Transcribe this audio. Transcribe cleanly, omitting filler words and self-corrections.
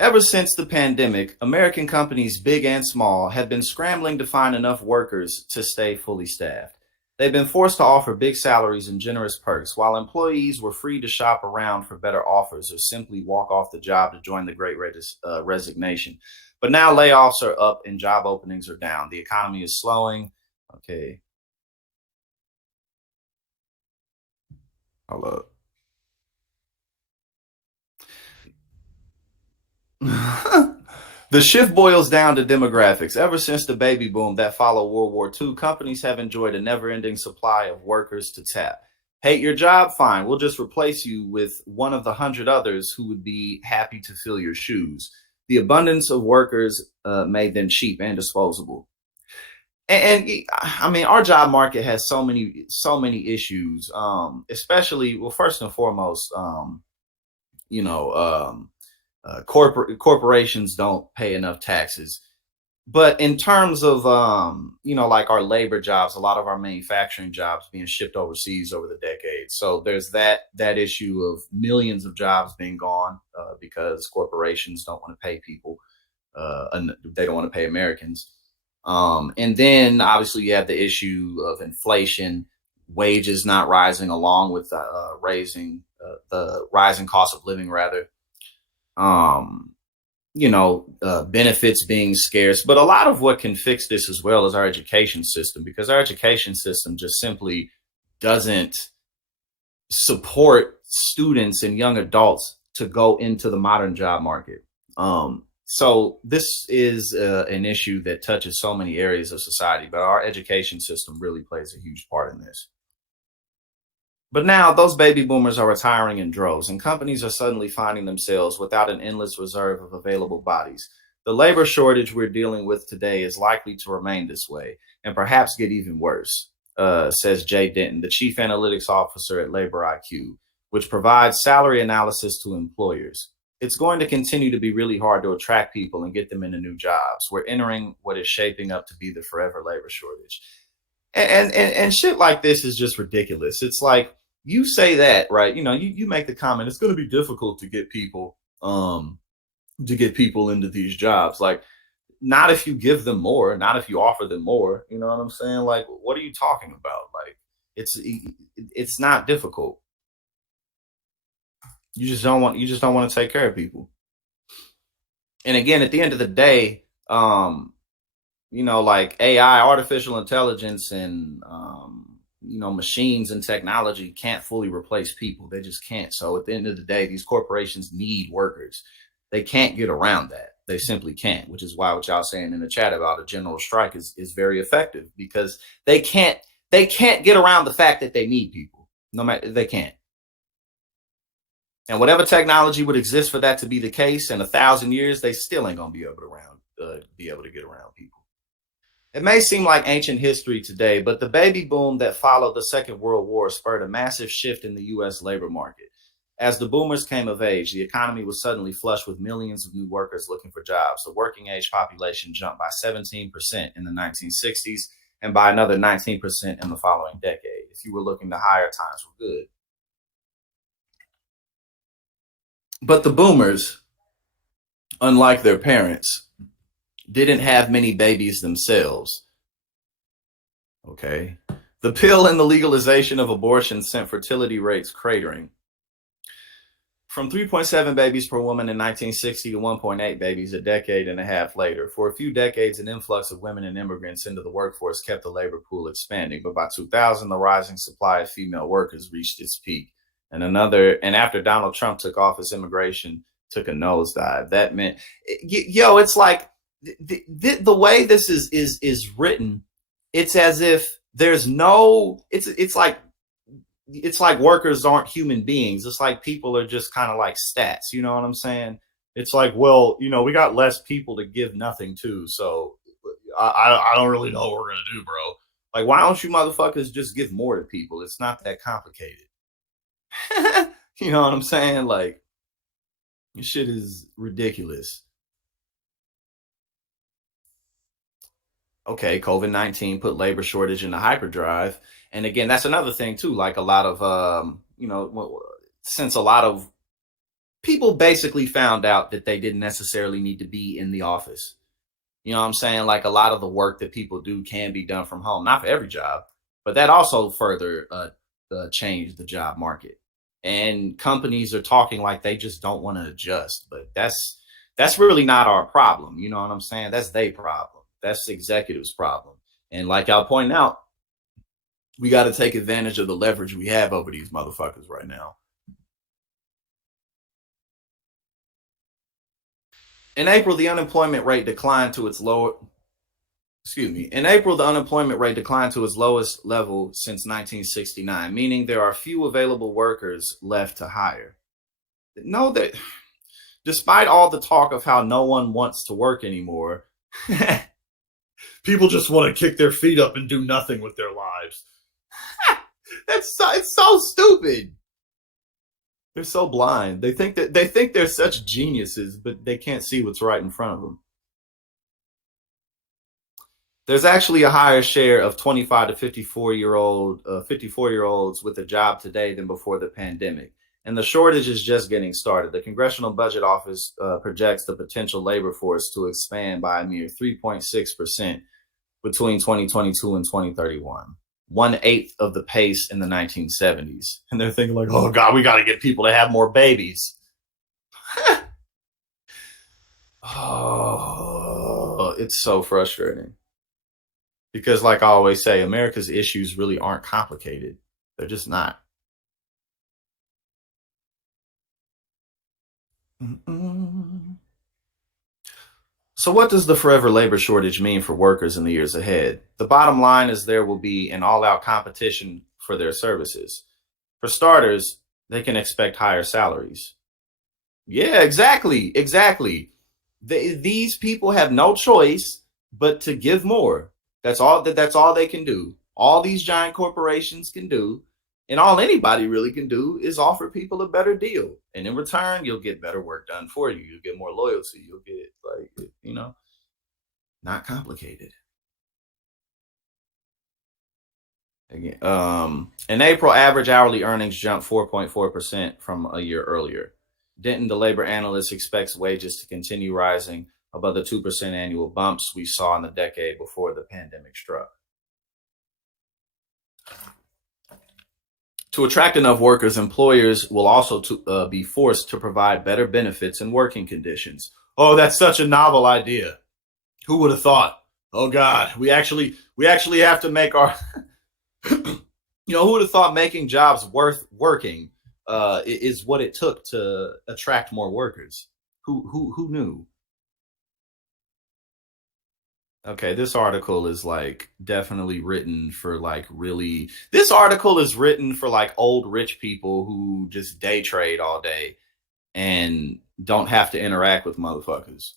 Ever since the pandemic, American companies, big and small, have been scrambling to find enough workers to stay fully staffed. They've been forced to offer big salaries and generous perks, while employees were free to shop around for better offers or simply walk off the job to join the resignation. But now layoffs are up and job openings are down. The economy is slowing. Okay, hold up. The shift boils down to demographics. Ever since the baby boom that followed World War II, companies have enjoyed a never ending supply of workers to tap. Hate your job? Fine. We'll just replace you with one of the hundred others who would be happy to fill your shoes. The abundance of workers made them cheap and disposable. I mean, our job market has so many issues. Especially, well, first and foremost, you know, corporations don't pay enough taxes. But in terms of like our labor jobs, a lot of our manufacturing jobs being shipped overseas over the decades. So there's that issue of millions of jobs being gone because corporations don't want to pay people, and they don't want to pay Americans. And then obviously you have the issue of inflation, wages not rising along with raising the rising cost of living, rather. Um, benefits being scarce. But a lot of what can fix this as well is our education system, because our education system just simply doesn't support students and young adults to go into the modern job market. So this is an issue that touches so many areas of society, but our education system really plays a huge part in this. But now those baby boomers are retiring in droves, and companies are suddenly finding themselves without an endless reserve of available bodies. The labor shortage we're dealing with today is likely to remain this way and perhaps get even worse, says Jay Denton, the chief analytics officer at Labor IQ, which provides salary analysis to employers. It's going to continue to be really hard to attract people and get them into new jobs. We're entering what is shaping up to be the forever labor shortage. And shit like this is just ridiculous. It's like you say that, right? You make the comment, it's going to be difficult to get people into these jobs. Like, not if you give them more, not if you offer them more. You know what I'm saying? Like, what are you talking about? Like, it's not difficult. You just don't want to take care of people. And again, at the end of the day, like AI, artificial intelligence, and machines and technology can't fully replace people. They just can't. So at the end of the day, these corporations need workers. They can't get around that. They simply can't, which is why what y'all saying in the chat about a general strike is very effective, because they can't get around the fact that they need people. No matter, they can't. And whatever technology would exist for that to be the case in 1,000 years, they still ain't gonna be able to get around people. It may seem like ancient history today, but the baby boom that followed the Second World War spurred a massive shift in the US labor market. As the boomers came of age, the economy was suddenly flush with millions of new workers looking for jobs. The working age population jumped by 17% in the 1960s and by another 19% in the following decade. If you were looking to hire, times were good. But the boomers, unlike their parents, didn't have many babies themselves. Okay. The pill and the legalization of abortion sent fertility rates cratering. From 3.7 babies per woman in 1960 to 1.8 babies a decade and a half later. For a few decades, an influx of women and immigrants into the workforce kept the labor pool expanding. But by 2000, the rising supply of female workers reached its peak. And after Donald Trump took office, immigration took a nosedive. That meant, it's like the way this is written, it's as if there's no, it's like workers aren't human beings. It's like people are just kind of like stats. You know what I'm saying? It's like, well, we got less people to give nothing to, so I don't really know what we're gonna do, bro. Like, why don't you motherfuckers just give more to people? It's not that complicated. You know what I'm saying? Like, this shit is ridiculous. Okay, COVID-19 put labor shortage in the hyperdrive. And again, that's another thing too. Like, a lot of since a lot of people basically found out that they didn't necessarily need to be in the office. You know what I'm saying? Like a lot of the work that people do can be done from home, not for every job, but that also further changed the job market. And companies are talking like they just don't want to adjust, but that's really not our problem. You know what I'm saying? That's their problem. That's the executive's problem. And like y'all point out, we got to take advantage of the leverage we have over these motherfuckers right now. In April, the unemployment rate declined to its lower. Excuse me. In April, the unemployment rate declined to its lowest level since 1969, meaning there are few available workers left to hire. Know that despite all the talk of how no one wants to work anymore, people just want to kick their feet up and do nothing with their lives. It's so stupid. They're so blind. They think they're such geniuses, but they can't see what's right in front of them. There's actually a higher share of 25 to 54-year-olds with a job today than before the pandemic. And the shortage is just getting started. The Congressional Budget Office projects the potential labor force to expand by a mere 3.6% between 2022 and 2031. 1/8 of the pace in the 1970s. And they're thinking like, oh God, we got to get people to have more babies. Oh, it's so frustrating. Because like I always say, America's issues really aren't complicated. They're just not. Mm-mm. So what does the forever labor shortage mean for workers in the years ahead? The bottom line is there will be an all-out competition for their services. For starters, they can expect higher salaries. Yeah, exactly. These people have no choice but to give more. That's all they can do. All these giant corporations can do, and all anybody really can do is offer people a better deal. And in return, you'll get better work done for you. You'll get more loyalty. You'll get like, not complicated. Again, in April, average hourly earnings jumped 4.4% from a year earlier. Denton, the labor analyst, expects wages to continue rising above the 2% annual bumps we saw in the decade before the pandemic struck. To attract enough workers, employers will also be forced to provide better benefits and working conditions. Oh, that's such a novel idea. Who would have thought? Oh God, we actually have to make our who would have thought making jobs worth working is what it took to attract more workers? Who knew? Okay, this article is like definitely written for like really. This article is written for like old rich people who just day trade all day and don't have to interact with motherfuckers.